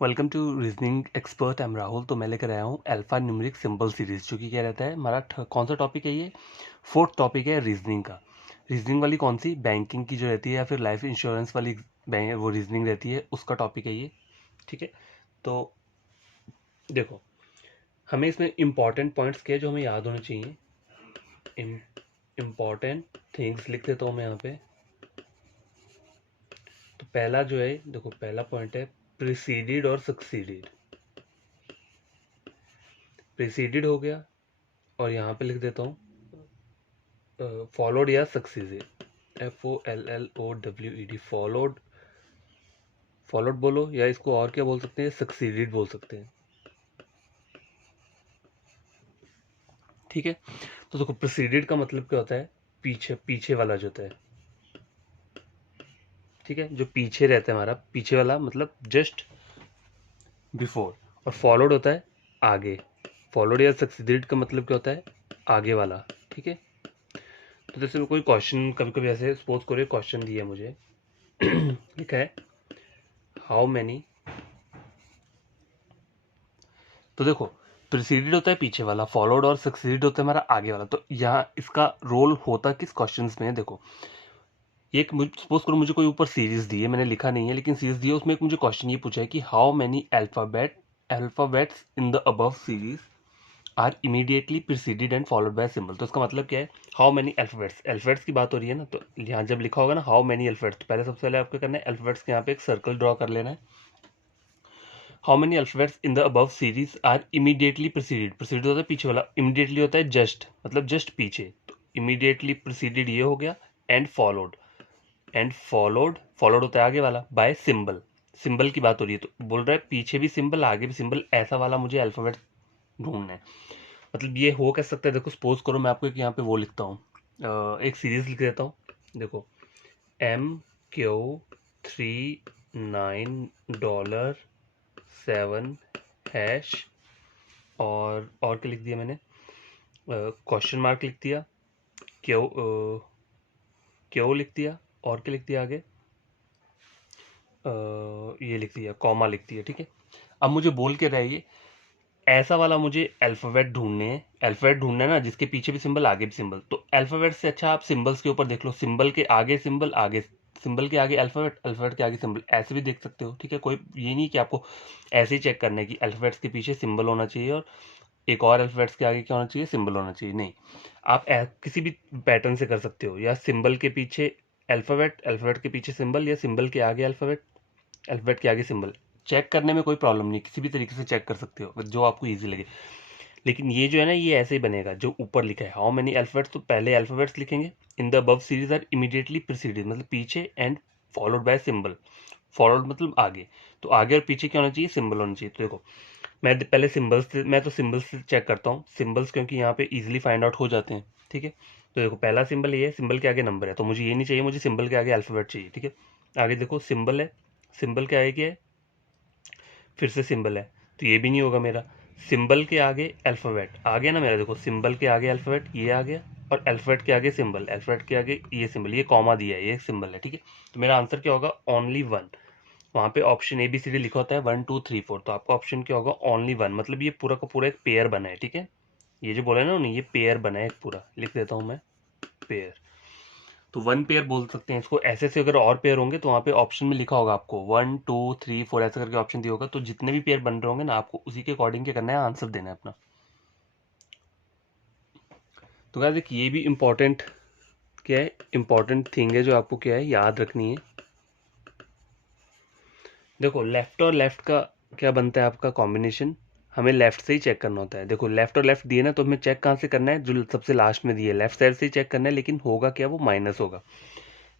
Welcome to reasoning expert. I am Rahul. तो मैं लेकर आया हूँ अल्फा न्यूमेरिक सिंबल सीरीज, जो कि क्या रहता है हमारा कौन सा टॉपिक है, ये फोर्थ टॉपिक है रीजनिंग का। रीजनिंग वाली कौन सी, बैंकिंग की जो रहती है या फिर लाइफ इंश्योरेंस वाली वो रीजनिंग रहती है, उसका टॉपिक है ये। ठीक है, तो देखो हमें इसमें इंपॉर्टेंट पॉइंट्स क्या है जो हमें याद होने चाहिए। इम्पॉर्टेंट थिंग्स लिख देता हूँ मैं यहाँ पे। तो पहला जो है, देखो पहला पॉइंट है प्रिसीडेड और सक्सीडेड। प्रिसीडेड हो गया और यहाँ पे लिख देता हूँ फॉलोड या सक्सीडेड, FOLLOWED। फॉलोड, फॉलोड बोलो या इसको और क्या बोल सकते हैं, सक्सीडेड बोल सकते हैं। ठीक है, तो देखो प्रिसीडेड का मतलब क्या होता है, पीछे पीछे वाला जो होता है। ठीक है, जो पीछे रहता है हमारा, पीछे वाला मतलब जस्ट बिफोर। और फॉलोड होता है आगे। फॉलोड या सक्सीडेड का मतलब क्या होता है, आगे वाला। ठीक है, तो जैसे कोई क्वेश्चन कभी कभी ऐसे सपोज करो, क्वेश्चन दिया है मुझे लिखा है हाउ मैनी। तो देखो प्रिसीडेड होता है पीछे वाला, फॉलोड और सक्सीडेड होता है हमारा आगे वाला। तो यहाँ इसका रोल होता किस क्वेश्चंस में है, देखो एक सपोज करो मुझे कोई ऊपर सीरीज दी है, मैंने लिखा नहीं है लेकिन सीरीज दी है, उसमें एक मुझे क्वेश्चन ये पूछा है कि how many alphabets in the above series are immediately preceded and followed by symbol. तो इसका मतलब क्या है, हाउ मैनी अल्फाबेट्स, अल्फाबेट्स की बात हो रही है ना। तो यहाँ जब लिखा होगा ना हाउ मैनी अल्फाबेट्स, तो पहले सबसे पहले आपको करना है अल्फाबेट्स के यहाँ पे एक सर्कल ड्रॉ कर लेना है। How many alphabets in the above series are immediately preceded. Preceded होता है पीछे वाला, इमीडिएटली होता है जस्ट, मतलब जस्ट पीछे। तो इमीडिएटली प्रिसीडेड ये हो गया, and followed, and followed, followed होता है आगे वाला बाय सिंबल। सिंबल की बात हो रही है, तो बोल रहा है पीछे भी सिंबल आगे भी सिंबल, ऐसा वाला मुझे अल्फाबेट ढूंढना है। मतलब ये हो कैसे सकता है, देखो सपोज करो मैं आपको एक यहाँ पे वो लिखता हूँ, एक सीरीज लिख देता हूँ। देखो MQ39$7 और क्या लिख दिया मैंने, क्वेश्चन मार्क लिख दिया, क्यों क्यों लिख दिया, और क्या लिख दिया आगे, ये लिख दिया, कॉमा लिख दिया। ठीक है, अब मुझे बोल के रहिए ऐसा वाला मुझे अल्फाबेट ढूंढने हैं। अल्फाबेट ढूंढना है ना जिसके पीछे भी सिंबल आगे भी सिंबल। तो अल्फाबेट से अच्छा आप सिंबल्स के ऊपर देख लो, सिंबल के आगे सिंबल, आगे सिंबल के आगे अल्फाबेट, अल्फाबेट के आगे सिंबल, ऐसे भी देख सकते हो। ठीक है, कोई ये नहीं कि आपको ऐसे ही चेक करना है कि अल्फाबेट्स के पीछे सिंबल होना चाहिए और एक और अल्फाबेट्स के आगे क्या होना चाहिए, सिंबल होना चाहिए। नहीं, आप किसी भी पैटर्न से कर सकते हो, या सिंबल के पीछे अल्फाबेट, अल्फाबेट के पीछे सिंबल, या सिंबल के आगे अल्फाबेट, अल्फाबेट के आगे सिंबल। चेक करने में कोई प्रॉब्लम नहीं, किसी भी तरीके से चेक कर सकते हो जो आपको ईजी लगे। लेकिन ये जो है ना, ये ऐसे ही बनेगा जो ऊपर लिखा है हाउ मेनी अल्फाबेट्स। तो पहले अल्फाबेट्स लिखेंगे, in the above series are immediately preceded मतलब पीछे, and followed by symbol. Followed मतलब आगे, तो आगे और पीछे क्या होना चाहिए, सिंबल होना चाहिए। तो देखो मैं पहले सिंबल्स से, मैं तो सिंबल्स से चेक करता हूँ, सिंबल्स क्योंकि यहाँ पे इजीली फाइंड आउट हो जाते हैं। ठीक है, तो देखो पहला सिंबल ये है, सिंबल के आगे नंबर है, तो मुझे ये नहीं चाहिए, मुझे सिंबल के आगे अल्फाबेट चाहिए। ठीक है, आगे देखो सिंबल है, सिंबल के आगे क्या है, फिर से सिंबल है, तो ये भी नहीं होगा मेरा। सिंबल के आगे अल्फ़ाबेट आ गया ना मेरा, देखो सिंबल के आगे अल्फ़ाबेट ये आ गया, और अल्फ़ाबेट के आगे सिंबल, अल्फ़ाबेट के आगे ये सिंबल, ये कॉमा दिया है, ये सिंबल है। ठीक है, तो मेरा आंसर क्या होगा, ओनली वन। वहाँ पे ऑप्शन ABCD लिखा होता है 1 2 3 4, तो आपका ऑप्शन क्या होगा, ओनली वन। मतलब ये पूरा का पूरा एक पेयर बना है। ठीक है, ये जो बोला है ना उन्होंने, ये पेयर बना है एक पूरा, लिख देता हूँ मैं, पेयर। तो वन पेयर बोल सकते हैं इसको। ऐसे से अगर और पेयर होंगे तो वहाँ पे ऑप्शन में लिखा होगा आपको 1 2 3 4 ऐसा करके ऑप्शन दिया होगा। तो जितने भी पेयर बन रहे होंगे ना, आपको उसी के अकॉर्डिंग क्या करना है, आंसर देना है अपना। तो क्या देखिए, ये भी इम्पोर्टेंट क्या है, इम्पोर्टेंट थिंग है जो आपको क्या है याद रखनी है। देखो लेफ्ट और लेफ्ट का क्या बनता है आपका कॉम्बिनेशन, हमें लेफ्ट से ही चेक करना होता है। देखो लेफ्ट और लेफ्ट दिए ना, तो हमें चेक कहाँ से करना है, जो सबसे लास्ट में दिए लेफ्ट साइड से ही चेक करना है, लेकिन होगा क्या, वो माइनस होगा।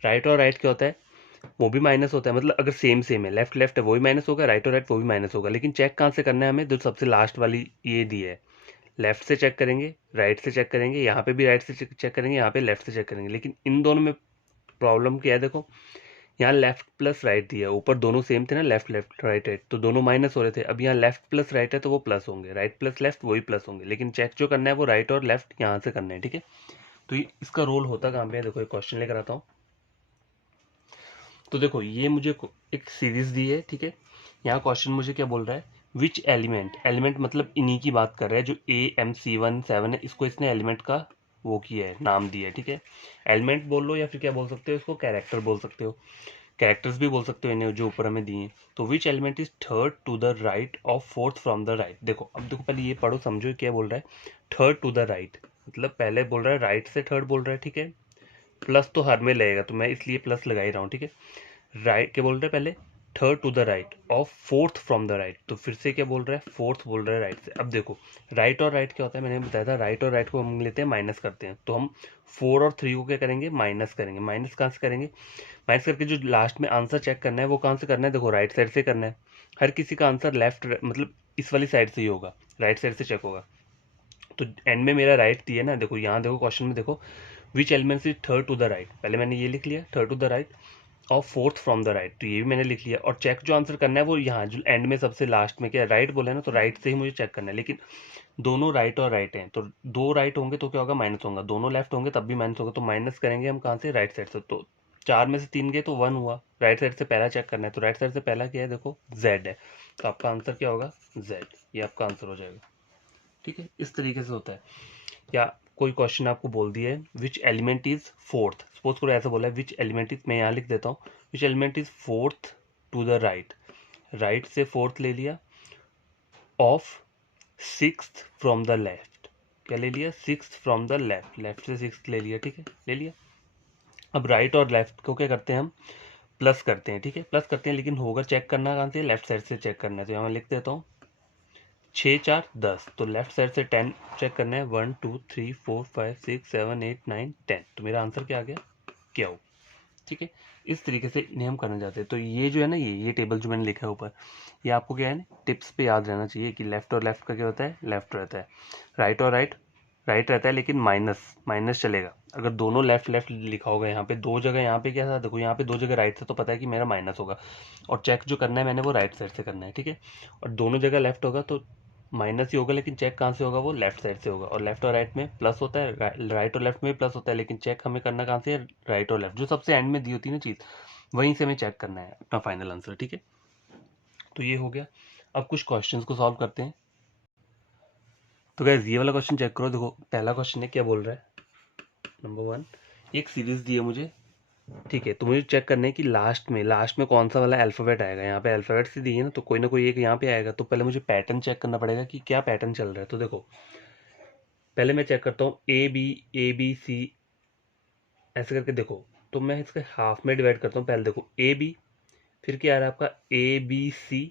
राइट और राइट क्या होता है, वो भी माइनस होता है। मतलब अगर सेम सेम है, लेफ्ट लेफ्ट है वो भी माइनस होगा, राइट और राइट वो भी माइनस होगा। लेकिन चेक कहाँ से करना है हमें, जो सबसे लास्ट वाली ये दी है, लेफ्ट से चेक करेंगे, राइट से चेक करेंगे, यहाँ पे भी राइट से चेक करेंगे, यहाँ पे लेफ्ट से चेक करेंगे। लेकिन इन दोनों में प्रॉब्लम क्या है, देखो यहाँ लेफ्ट प्लस राइट दिया, ऊपर दोनों सेम थे ना, लेफ्ट लेफ्ट राइट राइट, तो दोनों माइनस हो रहे थे। अब यहाँ लेफ्ट प्लस राइट है तो वो प्लस होंगे, राइट प्लस लेफ्ट वही प्लस होंगे। लेकिन चेक जो करना है वो राइट और लेफ्ट यहाँ से करना है। ठीक है, तो इसका रोल होता कहाँ पे है, देखो एक क्वेश्चन लेकर आता हूँ। तो देखो ये मुझे एक सीरीज दी है। ठीक है, यहाँ क्वेश्चन मुझे क्या बोल रहा है, विच एलिमेंट, एलिमेंट मतलब इन्हीं की बात कर रहा है जो AMC17 है, इसको इसने एलिमेंट का वो किया है, नाम दिया है, ठीक है। एलिमेंट बोल लो या फिर क्या बोल सकते हो इसको, कैरेक्टर बोल सकते हो, कैरेक्टर्स भी बोल सकते हो इन्हें जो ऊपर हमें दिए हैं। तो which element is third to the right of fourth from the right. देखो अब देखो पहले ये पढ़ो समझो क्या बोल रहा है, थर्ड टू द राइट मतलब पहले बोल रहा है राइट से थर्ड बोल रहा है, ठीक है। प्लस तो हर में लगेगा तो मैं इसलिए प्लस लगा ही रहा हूँ, ठीक है। राइट क्या बोल रहा है पहले, third to the right of fourth from the right, तो फिर से क्या बोल रहा है, फोर्थ बोल रहा है राइट से। अब देखो राइट और राइट क्या होता है, मैंने बताया था राइट और राइट को हम लेते हैं माइनस करते हैं, तो हम 4 और 3 को क्या करेंगे, माइनस करेंगे। माइनस कहाँ से करेंगे, माइनस करके जो लास्ट में आंसर चेक करना है वो कहाँ से करना है, देखो राइट साइड से करना है। हर किसी का आंसर लेफ्ट मतलब इस वाली साइड से ही होगा, राइट साइड से चेक होगा। तो एंड में मेरा राइट दिया ना, देखो यहाँ देखो क्वेश्चन में देखो, which elements is third to the right, पहले मैंने ये लिख लिया थर्ड टू द राइट और फोर्थ फ्रॉम द राइट, तो ये भी मैंने लिख लिया। और चेक जो आंसर करना है वो यहाँ जो एंड में सबसे लास्ट में क्या राइट बोला है ना, तो राइट से ही मुझे चेक करना है। लेकिन दोनों राइट और राइट हैं, तो दो राइट होंगे तो क्या होगा, माइनस होगा, दोनों लेफ्ट होंगे तब भी माइनस होगा, तो माइनस करेंगे हम कहाँ से, राइट साइड से। तो 4 में से 3 गए तो 1 हुआ, राइट साइड से पहला चेक करना है, तो राइट साइड से पहला क्या है, देखो Z है, तो आपका आंसर क्या होगा, Z, ये आपका आंसर हो जाएगा, ठीक है। इस तरीके से होता है। या कोई क्वेश्चन आपको बोल दिया है which element is fourth, suppose करो ऐसा बोला है विच एलिमेंट इज, मैं यहाँ लिख देता हूँ which element is fourth to the right, right से फोर्थ ले लिया, of sixth from the left, क्या ले लिया, sixth from the left, left से सिक्स्थ ले लिया, ठीक है, ले लिया। अब राइट और लेफ्ट को क्या करते हैं हम, प्लस करते हैं, ठीक है, प्लस करते हैं, लेकिन होगा चेक करना कहाँ से, लेफ्ट साइड से चेक करना है, तो यहाँ मैं लिख देता हूँ 6 4 10, तो लेफ्ट साइड से 10 चेक करना है, 1 2 3 4 5 6 7 8 9 10, तो मेरा आंसर क्या आ गया, क्या हो, ठीक है। इस तरीके से इन्हें हम करना चाहते हैं। तो ये जो है ना, ये टेबल जो मैंने लिखा है ऊपर, ये आपको क्या है ना टिप्स पे याद रहना चाहिए कि लेफ्ट और लेफ्ट का क्या होता है, लेफ्ट रहता है, राइट और राइट राइट रहता है, लेकिन माइनस माइनस चलेगा। अगर दोनों लेफ्ट लेफ्ट लिखा होगा यहाँ पे, दो जगह यहाँ पे क्या था, देखो यहाँ पे दो जगह राइट था तो पता है कि मेरा माइनस होगा, और चेक जो करना है मैंने वो राइट साइड से करना है, ठीक है। और दोनों जगह लेफ्ट होगा तो माइनस ही होगा, लेकिन चेक कहाँ से होगा, वो लेफ्ट साइड से होगा। और लेफ्ट और राइट में प्लस होता है, राइट और लेफ्ट में भी प्लस होता है, लेकिन चेक हमें करना कहाँ से है, राइट और लेफ्ट, जो सबसे एंड में दी होती है ना चीज़, वहीं से हमें चेक करना है अपना फाइनल आंसर, ठीक है। तो ये हो गया। अब कुछ क्वेश्चंस को सॉल्व करते हैं। तो गाइस ये वाला क्वेश्चन चेक करो, देखो पहला क्वेश्चन है, क्या बोल रहा है, नंबर 1, एक सीरीज दी है मुझे, ठीक है, तो मुझे चेक करना है कि लास्ट में कौन सा वाला अल्फ़ाबेट आएगा। यहाँ पे अल्फ़ाबेट से दी है ना, तो कोई ना कोई एक यहाँ पे आएगा, तो पहले मुझे पैटर्न चेक करना पड़ेगा कि क्या पैटर्न चल रहा है। तो देखो पहले मैं चेक करता हूँ A B C ऐसे करके, देखो तो मैं इसके हाफ में डिवाइड करता हूँ। पहले देखो AB, फिर क्या आ रहा है आपका ABC,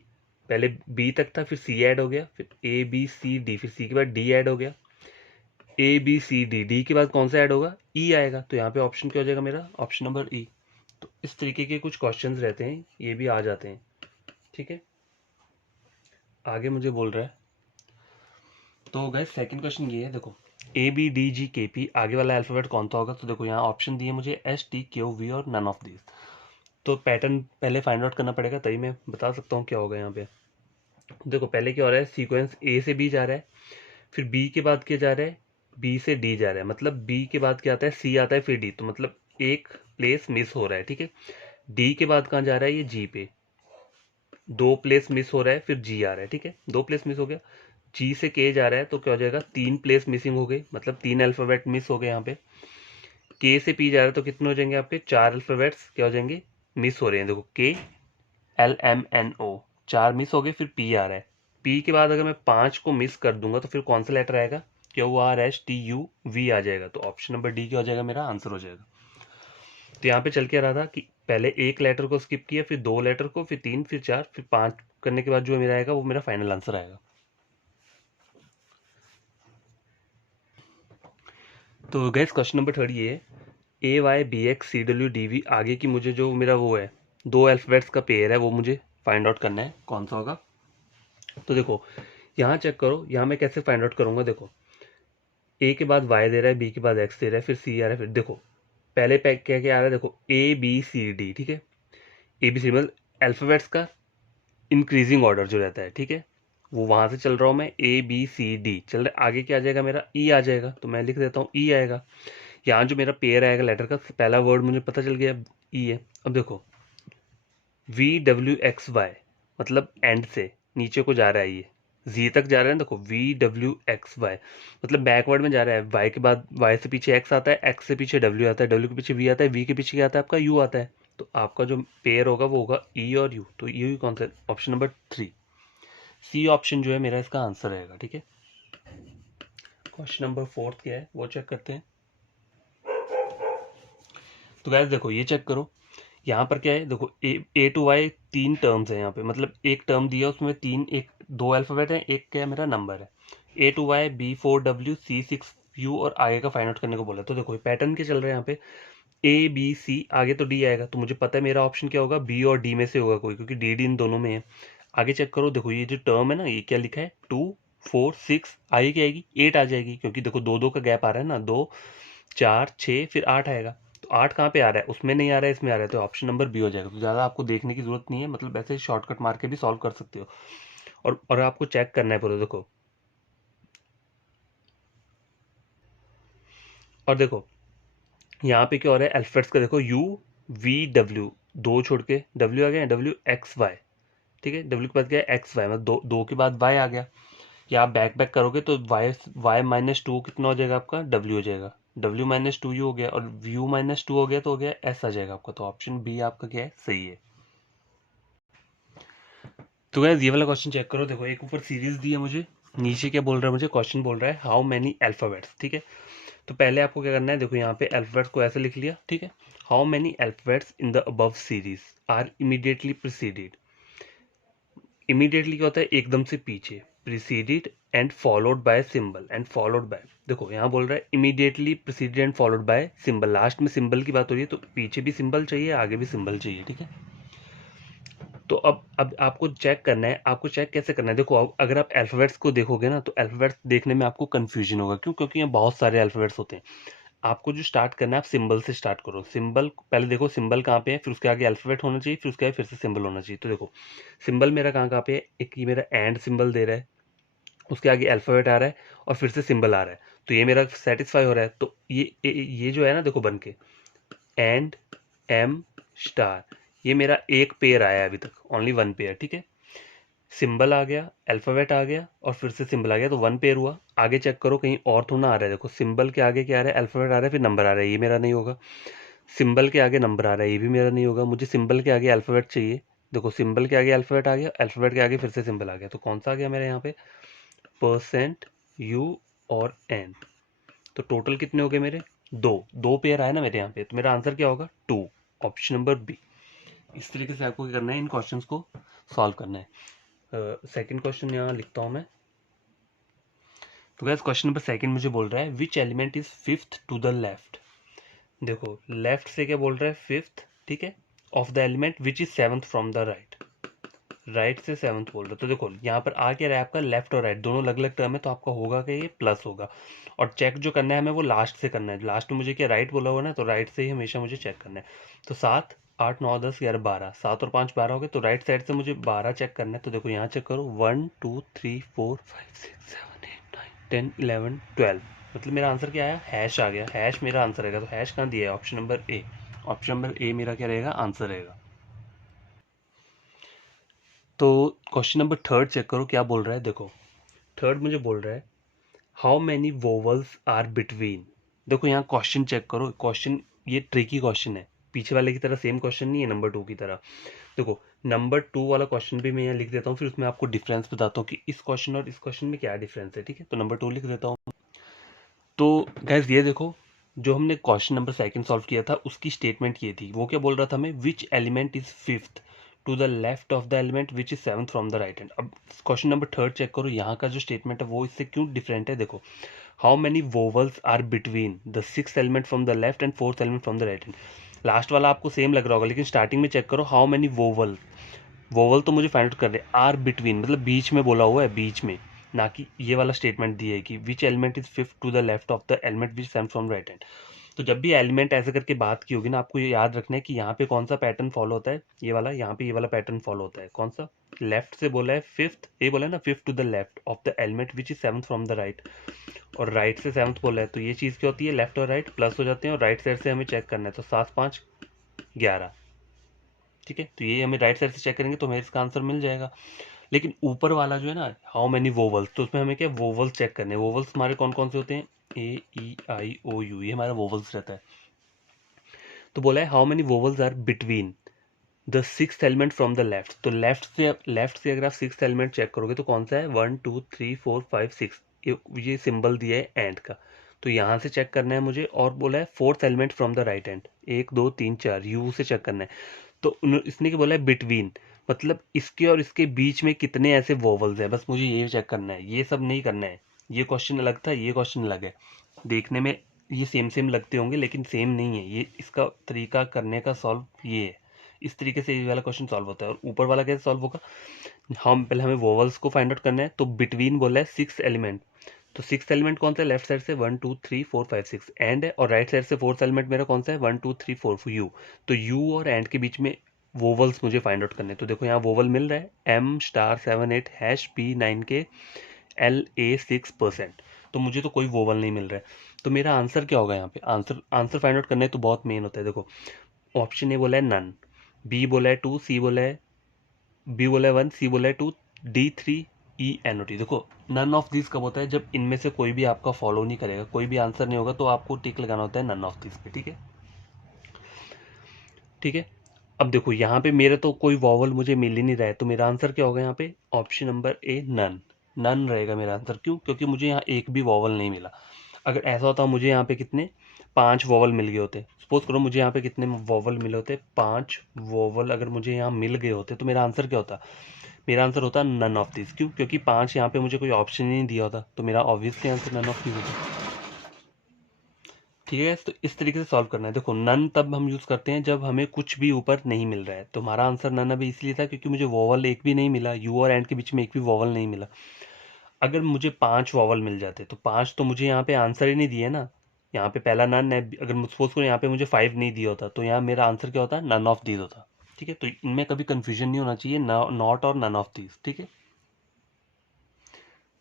पहले B तक था, फिर C ऐड हो गया, फिर ABCD, फिर C के बाद D ऐड हो गया, ABCD, D के बाद कौन सा ऐड होगा, E आएगा, तो यहाँ पे ऑप्शन क्या हो जाएगा मेरा, ऑप्शन नंबर E। तो इस तरीके के कुछ क्वेश्चंस रहते हैं, ये भी आ जाते हैं, ठीक है। आगे मुझे बोल रहा है, तो गाइस सेकंड क्वेश्चन ये है, देखो ABDGKP, आगे वाला अल्फ़ाबेट कौन सा होगा। तो देखो यहाँ ऑप्शन दिए मुझे STQV और नन ऑफ दिस, तो पैटर्न पहले फाइंड आउट करना पड़ेगा तभी मैं बता सकता हूँ क्या होगा यहाँ पे। देखो पहले क्या हो रहा है, सीक्वेंस A से B जा रहा है, फिर B के बाद क्या जा रहा है, B से D जा रहा है, मतलब B के बाद क्या आता है, C आता है, फिर D, तो मतलब एक प्लेस मिस हो रहा है, ठीक है। D के बाद कहाँ जा रहा है, ये G पे, 2 प्लेस मिस हो रहा है, फिर G आ रहा है, ठीक है, 2 प्लेस मिस हो गया। G से K जा रहा है तो क्या हो जाएगा, 3 प्लेस मिसिंग हो गई, मतलब 3 अल्फ़ाबेट मिस हो गए यहाँ पे। K से P जा रहा है तो कितने हो जाएंगे आपके, 4 अल्फ़ाबेट्स क्या हो जाएंगे, मिस हो रहे हैं। देखो KLMNO 4 मिस हो गए, फिर P आ रहा है, P के बाद अगर मैं 5 को मिस कर दूंगा तो फिर कौन सा लेटर आएगा, QRSTUV आ जाएगा, तो ऑप्शन नंबर D क्या हो जाएगा, मेरा आंसर हो जाएगा। तो यहाँ पे चल के आ रहा था कि पहले एक लेटर को स्किप किया, फिर 2 लेटर को, फिर 3, फिर 4, फिर 5 करने के बाद जो मेरा आएगा वो मेरा फाइनल आंसर आएगा। तो गैस क्वेश्चन नंबर 3 ये है, AYBXCWDV, आगे की मुझे जो मेरा वो है 2 अल्फ़ाबेट्स का पेयर है, वो मुझे फाइंड आउट करना है कौन सा होगा। तो देखो यहाँ चेक करो, यहाँ मैं कैसे फाइंड आउट करूँगा, देखो A के बाद Y दे रहा है, B के बाद X दे रहा है, फिर C आ रहा है, फिर देखो पहले पैक क्या क्या आ रहा है, देखो ABCD, ठीक है, ABC मतलब अल्फ़ाबेट्स का इंक्रीजिंग ऑर्डर जो रहता है, ठीक है, वो वहाँ से चल रहा हूँ मैं, ABCD चल रहा है, आगे क्या आ जाएगा मेरा, E आ जाएगा, तो मैं लिख देता हूँ E आएगा। यहाँ जो मेरा पेयर आएगा लेटर का, पहला वर्ड मुझे पता चल गया E है। अब देखो VWXY, मतलब एंड से नीचे को जा रहा है, ये जी तक जा रहा है, देखो VWXY, मतलब बैकवर्ड में जा रहा है। वाई के बाद, वाई से पीछे एक्स आता है, एक्स से पीछे डब्ल्यू आता है, डब्ल्यू के पीछे वी आता है, वी के पीछे क्या आता है आपका, यू आता है। तो आपका जो पेयर होगा वो होगा ई और यू। तो यू कौन सा, ऑप्शन नंबर 3, सी ऑप्शन जो है मेरा इसका आंसर रहेगा। ठीक है, क्वेश्चन नंबर 4 क्या है वो चेक करते हैं। तो गाइस देखो ये चेक करो, यहाँ पर क्या है, देखो ए टू वाई 3 टर्म्स है यहाँ पे, मतलब एक टर्म दिया उसमें तीन, एक दो अल्फाबेट है, एक क्या है मेरा नंबर है। ए टू वाई, B4W, C6U और आगे का फाइंड आउट करने को बोला है। तो देखो पैटर्न क्या चल रहा है यहाँ पे, A B C, आगे तो D आएगा, तो मुझे पता है मेरा ऑप्शन क्या होगा, B और D में से होगा कोई, क्योंकि D D इन दोनों में है। आगे चेक करो, देखो ये जो टर्म है ना, ये क्या लिखा है, 2 4 6, आगे क्या आएगी, 8 आ जाएगी, क्योंकि देखो दो दो का गैप आ रहा है ना, 2 4 6 फिर 8 आएगा। तो 8 कहाँ पे आ रहा है, उसमें नहीं आ रहा है, इसमें आ रहा है, तो ऑप्शन नंबर बी हो जाएगा। तो ज़्यादा आपको देखने की जरूरत नहीं है, मतलब ऐसे शॉर्टकट मार के भी सॉल्व कर सकते हो। और आपको चेक करना है पूरा, देखो और देखो यहाँ पे क्या हो रहा है, अल्फाबेट्स का देखो UVW, दो छोड़ के W आ गया, WXY। ठीक है, W के बाद क्या है, XY, मतलब दो दो के बाद Y आ गया। या आप बैक बैक करोगे तो Y-2 कितना हो जाएगा आपका, W हो जाएगा, W-2U हो गया, और U-2 हो गया तो हो गया S आ जाएगा आपका। तो ऑप्शन बी आपका क्या है, सही है। तो गाइस ये वाला क्वेश्चन चेक करो, देखो एक ऊपर सीरीज दी है मुझे, नीचे क्या बोल रहा है मुझे, क्वेश्चन बोल रहा है हाउ मैनी अल्फाबेट्स। ठीक है, तो पहले आपको क्या करना है, देखो यहाँ पे अल्फाबेट्स को ऐसे लिख लिया। ठीक है, how many alphabets in the above series are immediately preceded. Immediately क्या होता है, एकदम से पीछे, preceded and followed by symbol and followed by, देखो यहाँ बोल रहा है immediately preceded and followed by symbol, last में सिंबल की बात हो रही है, तो पीछे भी सिंबल चाहिए, आगे भी सिंबल चाहिए। ठीक है, तो अब आपको चेक करना है, आपको चेक कैसे करना है, देखो अगर आप अल्फाबेट्स को देखोगे ना, तो अल्फाबेट्स देखने में आपको कंफ्यूजन होगा, क्यों, क्योंकि यहाँ बहुत सारे अल्फाबेट्स होते हैं। आपको जो स्टार्ट करना है, आप सिंबल से स्टार्ट करो। सिंबल पहले देखो, सिंबल कहाँ पे है, फिर उसके आगे अल्फाबेट होना चाहिए, फिर उसके आगे फिर से सिंबल होना चाहिए। तो देखो सिंबल मेरा कहाँ कहाँ पे है, एक ये मेरा एंड सिंबल दे रहा है, उसके आगे अल्फाबेट आ रहा है, और फिर से सिंबल आ रहा है, तो ये मेरा सेटिस्फाई हो रहा है। तो ये जो है ना, देखो बन के एंड एम स्टार, ये मेरा एक पेयर आया है अभी तक, ओनली वन पेयर। ठीक है, सिंबल आ गया, अल्फाबेट आ गया, और फिर से सिंबल आ गया, तो वन पेयर हुआ। आगे चेक करो कहीं और तो ना आ रहा है, देखो सिंबल के आगे क्या आ रहा है, अल्फाबेट आ रहा है, फिर नंबर आ रहा है, ये मेरा नहीं होगा। सिंबल के आगे नंबर आ रहा है, ये भी मेरा नहीं होगा, मुझे सिंबल के आगे अल्फाबेट चाहिए। देखो सिंबल के आगे अल्फाबेट आ गया, अल्फाबेट के आगे फिर से सिंबल आ गया, तो कौन सा आ गया मेरे यहाँ पे, परसेंट, यू और एन। तो टोटल कितने हो गए मेरे, दो दो पेयर आए ना मेरे यहाँ पे, तो मेरा आंसर क्या होगा, 2, ऑप्शन नंबर बी। इस तरीके से आपको क्या करना है, इन क्वेश्चंस को सॉल्व करना है। सेकंड क्वेश्चन यहाँ लिखता हूँ मैं। तो गैस क्वेश्चन नंबर सेकंड मुझे बोल रहा है which element is fifth to the left. देखो लेफ्ट से क्या बोल रहा है, फिफ्थ। ठीक है, of the element which is seventh from the right, right से सेवंथ बोल रहा है। तो देखो यहाँ पर आ क्या रहा है आपका, लेफ्ट और राइट दोनों अलग अलग टर्म है, तो आपका होगा कि ये प्लस होगा। और चेक जो करना है हमें वो लास्ट से करना है, लास्ट में मुझे क्या राइट बोला हुआ ना, तो राइट से ही हमेशा मुझे चेक करना है। तो 7 8 9 10 11 12, 7 और 5 12 हो गए, तो राइट साइड से मुझे 12 चेक करना है। तो देखो यहाँ चेक करो, 1 2 3 4 5 6 7 8 9 10 11 12, मतलब मेरा आंसर क्या आया, हैश आ गया, हैश मेरा आंसर रहेगा। तो हैश कहाँ दिया है, ऑप्शन नंबर ए, ऑप्शन नंबर ए मेरा क्या रहेगा, आंसर रहेगा। तो क्वेश्चन नंबर थर्ड चेक करो क्या बोल रहा है, देखो थर्ड मुझे बोल रहा है how many vowels are between. देखो यहाँ क्वेश्चन चेक करो, क्वेश्चन ये ट्रिकी क्वेश्चन है, पीछे वाले की तरह सेम क्वेश्चन नहीं है नंबर 2 की तरह। देखो नंबर 2 वाला क्वेश्चन भी मैं यहाँ लिख देता हूँ, फिर उसमें आपको डिफरेंस बताता हूँ कि इस क्वेश्चन और इस क्वेश्चन में क्या डिफरेंस है। ठीक है, तो नंबर 2 लिख देता हूँ। तो गैस ये देखो, जो हमने क्वेश्चन नंबर सेकंड सॉल्व किया था उसकी स्टेटमेंट ये थी, वो क्या बोल रहा था हमें, which element is fifth to the left of the element which is seventh from the right hand. अब क्वेश्चन नंबर थर्ड चेक करो, यहाँ का जो स्टेटमेंट है वो इससे क्यों डिफरेंट है। देखो how many vowels are between the six element from the left and fourth element from the right hand. Last वाला आपको सेम लग रहा होगा, लेकिन स्टार्टिंग में चेक करो हाउ मेनी वोवल, वोवल तो मुझे फाइंड आउट कर रहे हैं, आर बिटवीन मतलब बीच में बोला हुआ है, बीच में, ना कि ये वाला स्टेटमेंट दिया है कि which element is fifth to the left of the element which stems from right hand. तो जब भी एलिमेंट ऐसे करके बात की होगी ना, आपको ये याद रखना है कि यहाँ पे कौन सा पैटर्न फॉलो होता है, ये वाला, यहाँ पे ये वाला पैटर्न फॉलो होता है, कौन सा, लेफ्ट से बोला है फिफ्थ, ये बोला है ना fifth to the left of the element which is seventh from the right, और राइट से सेवंथ बोला है, तो ये चीज़ क्या होती है, लेफ्ट और राइट प्लस हो जाते हैं, और राइट साइड से हमें चेक करना है, तो 7 5 11, ठीक है, तो ये हमें राइट साइड से चेक करेंगे तो हमें इसका आंसर मिल जाएगा। लेकिन ऊपर वाला जो है ना, हाउ मैनी वोवल्स, तो उसमें हमें क्या वोवल्स चेक करने हैं। वोवल्स हमारे कौन कौन से होते हैं, A E I O U, ये हमारा वोवल्स रहता है। तो बोला है how many vowels are between the six element from the left, तो लेफ्ट से अगर आप सिक्स एलिमेंट चेक करोगे तो कौन सा है, 1 2 3 4 5 6, ये सिंबल दिया है एंड का, तो यहाँ से चेक करना है मुझे। और बोला है fourth element from the right hand, 1 2 3 4 you से चेक करना है। तो इसने क्या बोला है, बिटवीन, मतलब इसके और इसके बीच में कितने ऐसे वोवल्स हैं, बस मुझे ये चेक करना है, ये सब नहीं करना है। ये क्वेश्चन अलग था, ये क्वेश्चन अलग है। देखने में ये सेम सेम लगते होंगे लेकिन सेम नहीं है। ये इसका तरीका करने का सॉल्व ये है, इस तरीके से ये वाला क्वेश्चन सॉल्व होता है। और ऊपर वाला कैसे सॉल्व होगा, हम पहले हमें वोवल्स को फाइंड आउट करना है। तो बिटवीन बोला है सिक्स एलिमेंट, तो सिक्स एलिमेंट कौन सा है, लेफ्ट साइड से 1 2 3 4 5 6 एंड है, और राइट साइड से फोर्थ एलिमेंट मेरा कौन सा है, 1 2 3 4 यू। तो यू और एंड के बीच में वोवल्स मुझे फाइंड आउट करने हैं। तो देखो यहाँ वोवल मिल रहा है M*78 #P9K LA6%, तो मुझे तो कोई वोवल नहीं मिल रहा है। तो मेरा आंसर क्या होगा यहाँ पे, आंसर फाइंड आउट करने तो बहुत मेन होता है। देखो ऑप्शन ए बोला है नन, बी बोला है 2, सी बोला है, बी बोला है 1, सी बोला है 2, D 3, E N O T. देखो नन ऑफ दिस कब होता है, जब इनमें से कोई भी आपका फॉलो नहीं करेगा, कोई भी आंसर नहीं होगा, तो आपको टिक लगाना होता है नन ऑफ दिस पे। ठीक है, ठीक है। अब देखो यहाँ पे मेरे तो कोई वॉवल मुझे मिल ही नहीं रहा है, तो मेरा आंसर क्या होगा यहाँ पे, option number A none, none रहेगा मेरा आंसर। क्यों, क्योंकि मुझे यहाँ एक भी वॉवल नहीं मिला। अगर ऐसा होता मुझे यहाँ पे कितने 5 वॉवल मिल गए होते, सपोज करो मुझे यहाँ पे कितने वॉवल मिले होते, 5 वॉवल अगर मुझे यहाँ मिल गए होते, तो मेरा आंसर क्या होता, मेरा आंसर होता नन ऑफ दिस। क्यों, क्योंकि 5 यहाँ पे मुझे कोई ऑप्शन ही नहीं दिया होता, तो मेरा obviously answer none of this होता। ठीक है, तो इस तरीके से सॉल्व करना है। देखो नन तब हम यूज़ करते हैं जब हमें कुछ भी ऊपर नहीं मिल रहा है। तो हमारा आंसर नन अभी इसलिए था क्योंकि मुझे वॉवल एक भी नहीं मिला, यू और एंड के बीच में एक भी वॉवल नहीं मिला। अगर मुझे 5 वॉवल मिल जाते तो 5 तो मुझे यहाँ पे आंसर ही नहीं दिए ना, यहाँ पे पहला नन है। अगर सपोज करो यहाँ पे मुझे 5 नहीं दिया होता, तो यहाँ मेरा आंसर क्या होता, नन ऑफ दीज होता। ठीक है, तो इनमें कभी कंफ्यूजन नहीं होना चाहिए, नॉट और नन ऑफ दीज। ठीक है,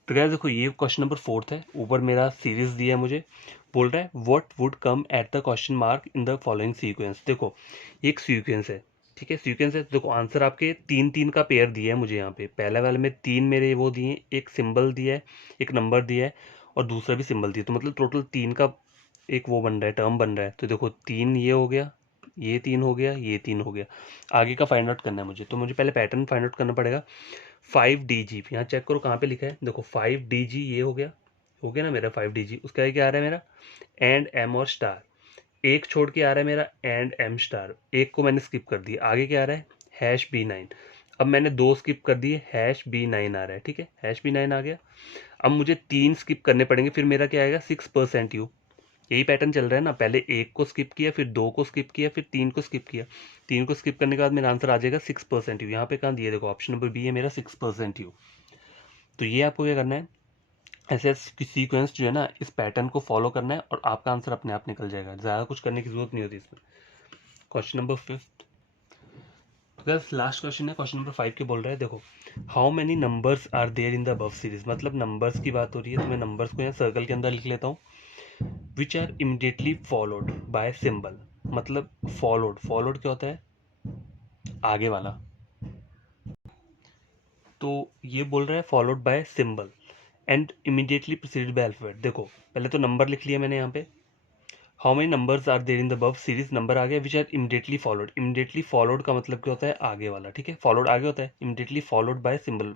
तो क्या देखो ये क्वेश्चन नंबर 4 है। ऊपर मेरा सीरीज दिया है मुझे, बोल रहा है what would come at the question mark in the following sequence. देखो ये एक सीक्वेंस है, ठीक है, सीक्वेंस है। तो देखो आंसर आपके 3 3 का पेयर दिया है मुझे यहाँ पे। पहले वाले में 3 मेरे वो दिए, एक सिंबल दिया है, एक नंबर दिया है, और दूसरा भी सिंबल दिया, तो मतलब टोटल 3 का एक वो बन रहा है, टर्म बन रहा है। तो देखो 3 ये हो गया, ये 3 हो गया, ये 3 हो गया। आगे का फाइंड आउट करना है मुझे, तो मुझे पहले पैटर्न फाइंड आउट करना पड़ेगा। 5DG, यहाँ चेक करो कहाँ पे लिखा है, देखो 5DG ये हो गया ना मेरा 5DG। उसका आगे क्या आ रहा है मेरा, एंड एम और स्टार। एक छोड़ के आ रहा है मेरा एंड एम स्टार, एक को मैंने स्किप कर दिया। आगे क्या आ रहा है, #B9। अब मैंने 2 स्किप कर दिए, #B9 आ रहा है। ठीक है, #B9 आ गया। अब मुझे 3 स्किप करने पड़ेंगे, फिर मेरा क्या आएगा, 6% यू। यही पैटर्न चल रहा है ना, पहले एक को स्किप किया, फिर 2 को स्किप किया, फिर 3 को स्किप किया। 3 को स्किप करने के बाद मेरा आंसर आ जाएगा 6% यू। यहाँ पे कहाँ दिया, देखो ऑप्शन नंबर बी है मेरा 6% यू। तो ये आपको क्या करना है, ऐसे सीक्वेंस जो है ना, इस पैटर्न को फॉलो करना है और आपका आंसर अपने आप निकल जाएगा। ज़्यादा कुछ करने की जरूरत नहीं होती इसमें। क्वेश्चन नंबर 5, लास्ट क्वेश्चन है, क्वेश्चन नंबर 5 के बोल रहा है, देखो how many numbers are there in the above series. मतलब नंबर्स की बात हो रही है, तो मैं नंबर्स को यहाँ सर्कल के अंदर लिख लेता हूँ। Which are immediately followed by symbol, मतलब फॉलोड क्या होता है, आगे वाला। तो ये बोल रहा है followed by symbol and immediately preceded by alphabet. देखो पहले तो नंबर लिख लिया मैंने यहाँ पे, how many numbers are there in the above series, number आ गया। Which are immediately followed, immediately followed का मतलब क्या होता है, आगे वाला। ठीक है, फॉलोड आगे होता है, इमीडिएटली फॉलोड बाय सिंबल,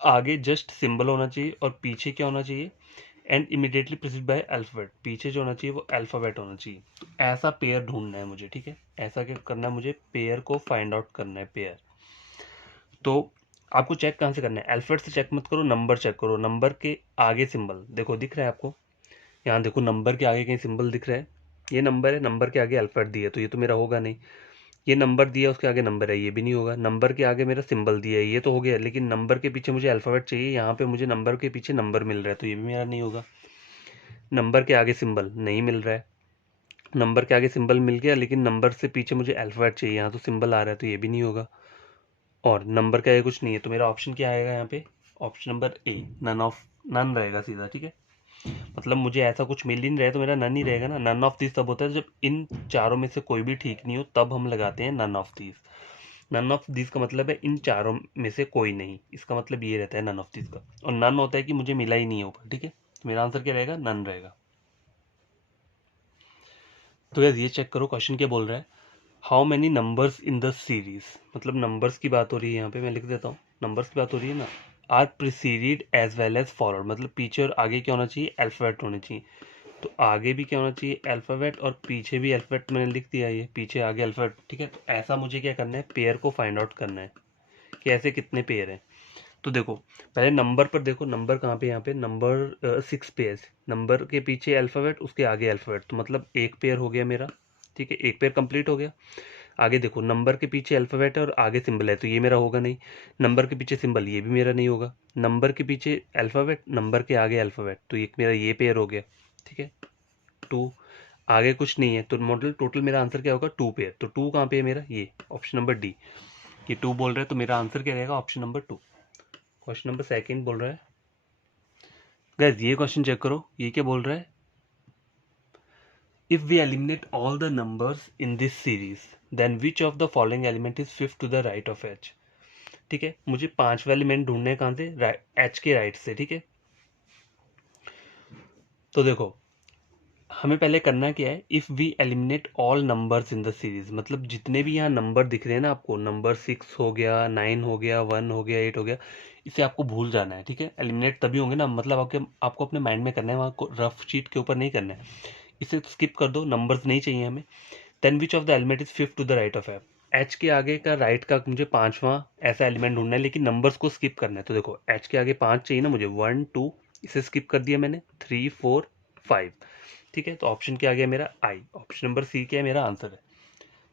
आगे जस्ट सिंबल होना चाहिए और पीछे क्या होना चाहिए, and immediately preceded by alphabet, पीछे जो होना चाहिए वो अल्फाबेट होना चाहिए। तो ऐसा पेयर ढूंढना है मुझे। ठीक है, ऐसा क्या करना है मुझे, पेयर को फाइंड आउट करना है, पेयर। तो आपको चेक कहाँ से करना है, अल्फाबेट से चेक मत करो, नंबर चेक करो। नंबर के आगे सिंबल देखो दिख रहा है आपको, यहाँ देखो नंबर के आगे कहीं सिंबल दिख रहा है, ये नंबर है, नंबर के आगे अल्फाबेट दिया, तो ये तो मेरा होगा नहीं। ये नंबर दिया उसके आगे नंबर है, ये भी नहीं होगा। नंबर के आगे मेरा सिंबल दिया है, ये तो हो गया, लेकिन नंबर के पीछे मुझे अल्फाबेट चाहिए, यहाँ पे मुझे नंबर के पीछे नंबर मिल रहा है, तो ये भी मेरा नहीं होगा। नंबर के आगे सिंबल नहीं मिल रहा है, नंबर के आगे सिंबल मिल गया, लेकिन नंबर से पीछे मुझे अल्फाबेट चाहिए, यहाँ तो सिंबल आ रहा है, तो ये भी नहीं होगा। और नंबर का ये कुछ नहीं है, तो मेरा ऑप्शन क्या आएगा यहाँ पे, ऑप्शन नंबर ए, नन रहेगा सीधा। ठीक है, मतलब मुझे ऐसा कुछ मिल ही नहीं रहा है तो मेरा नन ही रहेगा ना। नन ऑफ दिस तब होता है जब इन चारों में से कोई भी ठीक नहीं हो, तब हम लगाते हैं none of this. None of this का मतलब है इन चारों में से कोई नहीं, इसका मतलब ये रहता है नन ऑफ दिस का। और नन होता है कि मुझे मिला ही नहीं है ऊपर, ठीक है। तो मेरा आंसर क्या रहेगा, नन रहेगा। तो यार ये चेक करो क्वेश्चन क्या बोल रहा है, how many numbers in the series. मतलब नंबर्स की बात हो रही है यहाँ पे, मैं लिख देता हूँ, नंबर्स की बात हो रही है ना। Are preceded as well as forward, मतलब पीछे और आगे क्या होना चाहिए, अल्फाबेट होने चाहिए। तो आगे भी क्या होना चाहिए, अल्फाबेट, और पीछे भी अल्फाबेट मैंने लिख दिया, ये पीछे आगे अल्फाबेट, ठीक है। तो ऐसा मुझे क्या करना है, पेयर को फाइंड आउट करना है कि ऐसे कितने पेयर हैं। तो देखो पहले नंबर पर देखो, नंबर कहाँ पे, यहाँ पे नंबर 6 पेयर, नंबर के पीछे अल्फाबेट, उसके आगे अल्फाबेट, तो मतलब एक पेयर हो गया मेरा, ठीक है, एक पेयर कंप्लीट हो गया। आगे देखो नंबर के पीछे अल्फाबेट है और आगे सिंबल है, तो ये मेरा होगा नहीं। नंबर के पीछे सिंबल, ये भी मेरा नहीं होगा। नंबर के पीछे अल्फाबेट, नंबर के आगे अल्फाबेट, तो एक मेरा ये पेयर हो गया, ठीक है। 2, आगे कुछ नहीं है, तो मॉडल टोटल मेरा आंसर क्या होगा, 2 पेयर। तो 2 कहाँ पे है मेरा, ये ऑप्शन नंबर डी। ये 2 बोल रहा है तो मेरा आंसर क्या रहेगा, option number 2। Question number second बोल रहा है, गाइस ये क्वेश्चन चेक करो, ये क्या बोल रहा है, if we eliminate all the numbers in this series then which of the following element is fifth to the right of H. ठीक है, मुझे पांचवा एलिमेंट ढूंढना है कहाँ से, एच के राइट से, ठीक है। तो देखो हमें पहले करना क्या है, if we eliminate all numbers in the series, मतलब जितने भी यहाँ नंबर दिख रहे हैं ना आपको, नंबर 6 हो गया, 9 हो गया, 1 हो गया, 8 हो गया, इसे आपको भूल जाना है, ठीक है। एलिमिनेट तभी होंगे ना, मतलब आपको अपने माइंड में करना है, वहाँ को रफ शीट के ऊपर नहीं करना है। इसे स्किप कर दो, नंबर्स नहीं चाहिए हमें। Then which of the element is fifth to the right of F. H के आगे का राइट का मुझे पांचवा ऐसा एलिमेंट ढूंढना है, लेकिन नंबर्स को स्किप करना है। तो देखो एच के आगे 5 चाहिए ना मुझे, 1 2, इसे स्किप कर दिया मैंने, 3 4 5, ठीक है। तो ऑप्शन क्या आ गया मेरा, आई। ऑप्शन नंबर सी क्या है, मेरा आंसर है।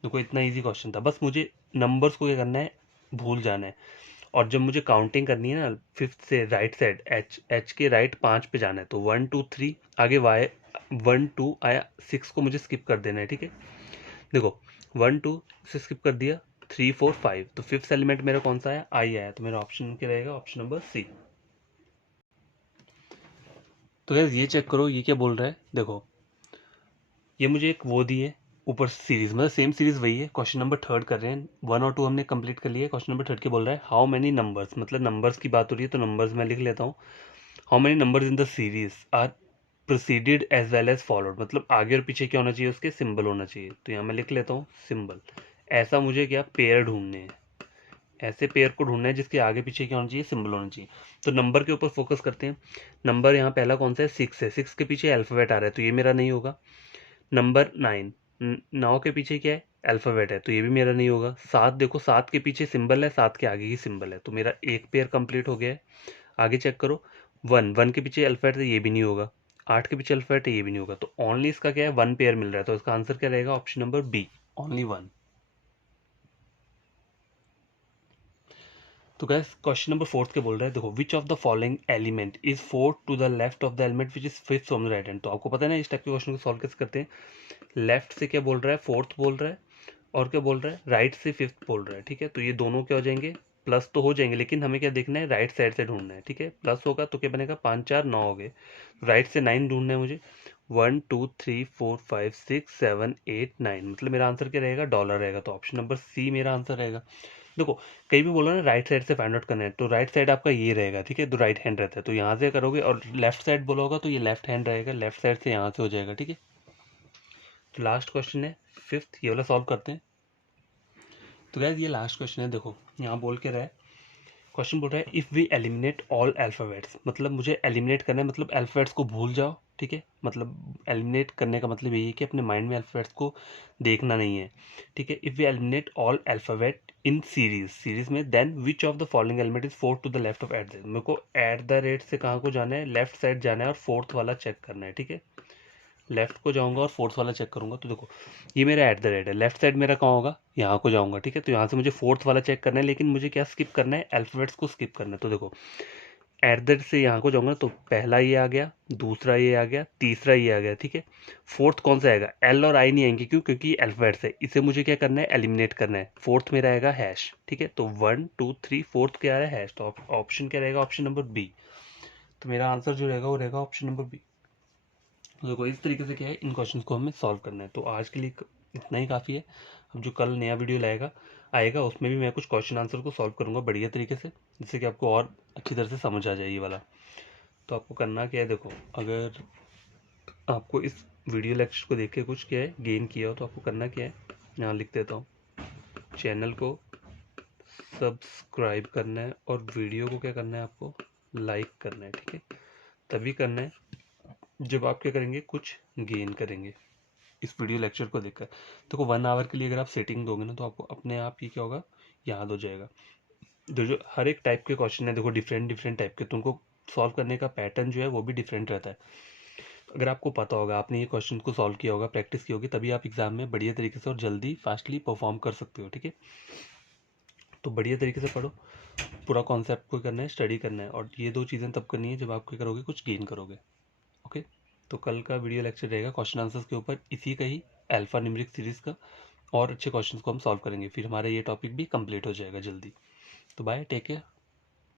देखो इतना इजी क्वेश्चन था, बस मुझे नंबर्स को क्या करना है, भूल जाना है। और जब मुझे काउंटिंग करनी है ना, फिफ्थ से राइट साइड, एच के राइट 5 पे जाना है, तो 1 2 3, आगे वाई 1 2 आया, 6 को मुझे स्किप कर देना है, ठीक है। देखो 1 2 से स्किप कर दिया, 3 4 5, तो फिफ्थ एलिमेंट मेरा कौन सा आया, आई आया, तो मेरा ऑप्शन क्या रहेगा, ऑप्शन नंबर सी। तो यार ये चेक करो, ये क्या बोल रहा है, देखो ये मुझे एक वो दी है ऊपर सीरीज, मतलब सेम सीरीज वही है। क्वेश्चन नंबर थर्ड कर रहे हैं, 1 और 2 हमने कंप्लीट कर लिया है। क्वेश्चन नंबर थर्ड के बोल रहा है, हाउ मेनी नंबर्स, मतलब नंबर्स की बात हो रही है तो नंबर्स मैं लिख लेता हूँ। How many numbers in the series are proceeded as well as followed, मतलब आगे और पीछे क्या होना चाहिए, उसके सिंबल होना चाहिए। तो यहाँ मैं लिख लेता हूँ सिंबल। ऐसा मुझे क्या पेयर ढूंढने हैं, ऐसे पेयर को ढूंढना है जिसके आगे पीछे क्या होना चाहिए, सिंबल होना चाहिए। तो नंबर के ऊपर फोकस करते हैं। नंबर यहाँ पहला कौन सा है, 6 है, 6 के पीछे अल्फाबेट आ रहा है, तो ये मेरा नहीं होगा। नंबर 9, 9 के पीछे क्या है, अल्फाबेट है, तो ये भी मेरा नहीं होगा। 7 देखो, 7 के पीछे सिंबल है, 7 के आगे ही सिंबल है, तो मेरा एक पेयर कंप्लीट हो गया है। आगे चेक करो, 1 के पीछे अल्फाबेट है, ये भी नहीं होगा। 8 के पीछे अल्फाबेट है, ये भी नहीं होगा। तो ओनली इसका क्या है, 1 पेयर मिल रहा है, तो इसका आंसर क्या रहेगा, ऑप्शन नंबर बी, ओनली 1। तो गैस क्वेश्चन नंबर फोर्थ के बोल रहा है, देखो which of the following element is fourth to the left of the element which is fifth from the right hand. तो आपको पता है ना इस टाइप के क्वेश्चन को सॉल्व कैसे करते हैं। लेफ्ट से क्या बोल रहा है, फोर्थ बोल रहा है, और क्या बोल रहा है, राइट से फिफ्थ बोल रहा है, ठीक है। तो ये दोनों क्या हो जाएंगे, प्लस तो हो जाएंगे, लेकिन हमें क्या देखना है, राइट साइड से ढूंढना है, ठीक है। प्लस होगा तो क्या बनेगा, 5 4 9 हो गए। राइट से 9 ढूंढना है मुझे, 1 2 3 4 5 6 7 8 9, मतलब मेरा आंसर क्या रहेगा, डॉलर रहेगा। तो ऑप्शन नंबर सी मेरा आंसर रहेगा। देखो कहीं भी बोलो ना राइट साइड से फाइंड आउट करना है, तो राइट साइड आपका ये रहेगा, ठीक है, तो राइट हैंड रहता है, तो यहाँ से करोगे। और लेफ्ट साइड बोलोगा तो ये लेफ्ट हैंड रहेगा, लेफ्ट साइड से यहाँ से हो जाएगा, ठीक है। तो लास्ट क्वेश्चन है फिफ्थ, ये वाला सॉल्व करते हैं। तो गैस ये लास्ट क्वेश्चन है, देखो यहाँ बोल के रहा है, क्वेश्चन बोल रहा है if we eliminate all alphabets, मतलब मुझे एलिमिनेट करना है, मतलब अल्फ़ाबेट्स को भूल जाओ, ठीक है। मतलब एलिमिनेट करने का मतलब यही है कि अपने माइंड में अल्फ़ाबेट्स को देखना नहीं है, ठीक है। If we eliminate all alphabet in series में, then which of the following element is fourth to the left of eight the, मेरे को एट द रेट से कहाँ को जाना है, लेफ्ट साइड जाना है, और फोर्थ वाला चेक करना है, ठीक है। लेफ्ट को जाऊंगा और फोर्थ वाला चेक करूंगा, तो देखो ये मेरा एट द रेट है, लेफ्ट साइड मेरा कहाँ होगा, यहाँ को जाऊंगा, ठीक है। तो यहाँ से मुझे फोर्थ वाला चेक करना है, लेकिन मुझे क्या स्किप करना है, अल्फाबेट्स को स्किप करना है। तो देखो एट द रेट से यहाँ को जाऊंगा, तो पहला ये आ गया, दूसरा ये आ गया, तीसरा ये आ गया, ठीक है। फोर्थ कौन सा आएगा, एल और आई नहीं आएंगे, क्यों, क्योंकि अल्फाबेट्स है, इसे मुझे क्या करना है, एलिमिनेट करना है। फोर्थ मेरा आएगा हैश, ठीक है। तो 1 2 3 फोर्थ क्या आ रहा है, हैश, तो ऑप्शन क्या रहेगा, ऑप्शन नंबर बी। तो मेरा आंसर जो रहेगा वो रहेगा ऑप्शन नंबर बी। तो देखो इस तरीके से क्या है, इन क्वेश्चंस को हमें सॉल्व करना है। तो आज के लिए इतना ही काफ़ी है। अब जो कल नया वीडियो आएगा उसमें भी मैं कुछ क्वेश्चन आंसर को सॉल्व करूँगा बढ़िया तरीके से, जिससे कि आपको और अच्छी तरह से समझ आ जाए ये वाला। तो आपको करना क्या है, देखो अगर आपको इस वीडियो लेक्चर को देख के कुछ क्या है गेन किया हो, तो आपको करना क्या है, यहाँ लिख देता हूँ, चैनल को सब्सक्राइब करना है और वीडियो को क्या करना है, आपको लाइक करना है, ठीक है। तभी करना है जब आप क्या करेंगे, कुछ गेन करेंगे इस वीडियो लेक्चर को देखकर। देखो 1 आवर के लिए अगर आप सेटिंग दोगे ना, तो आपको अपने आप ही क्या होगा, याद हो जाएगा। जो हर एक टाइप के क्वेश्चन है देखो, डिफरेंट डिफरेंट टाइप के, तो उनको सॉल्व करने का पैटर्न जो है वो भी डिफरेंट रहता है। अगर आपको पता होगा, आपने ये क्वेश्चन को सॉल्व किया होगा, प्रैक्टिस की होगी, तभी आप एग्जाम में बढ़िया तरीके से और जल्दी फास्टली परफॉर्म कर सकते हो, ठीक है। तो बढ़िया तरीके से पढ़ो, पूरा कॉन्सेप्ट को करना है, स्टडी करना है, और ये 2 चीज़ें तब करनी है जब आप क्या करोगे, कुछ गेन करोगे। ओके। तो कल का वीडियो लेक्चर रहेगा क्वेश्चन आंसर्स के ऊपर, इसी का ही अल्फा न्यूमेरिक सीरीज का, और अच्छे क्वेश्चंस को हम सॉल्व करेंगे, फिर हमारा ये टॉपिक भी कंप्लीट हो जाएगा जल्दी। तो बाय, टेक केयर।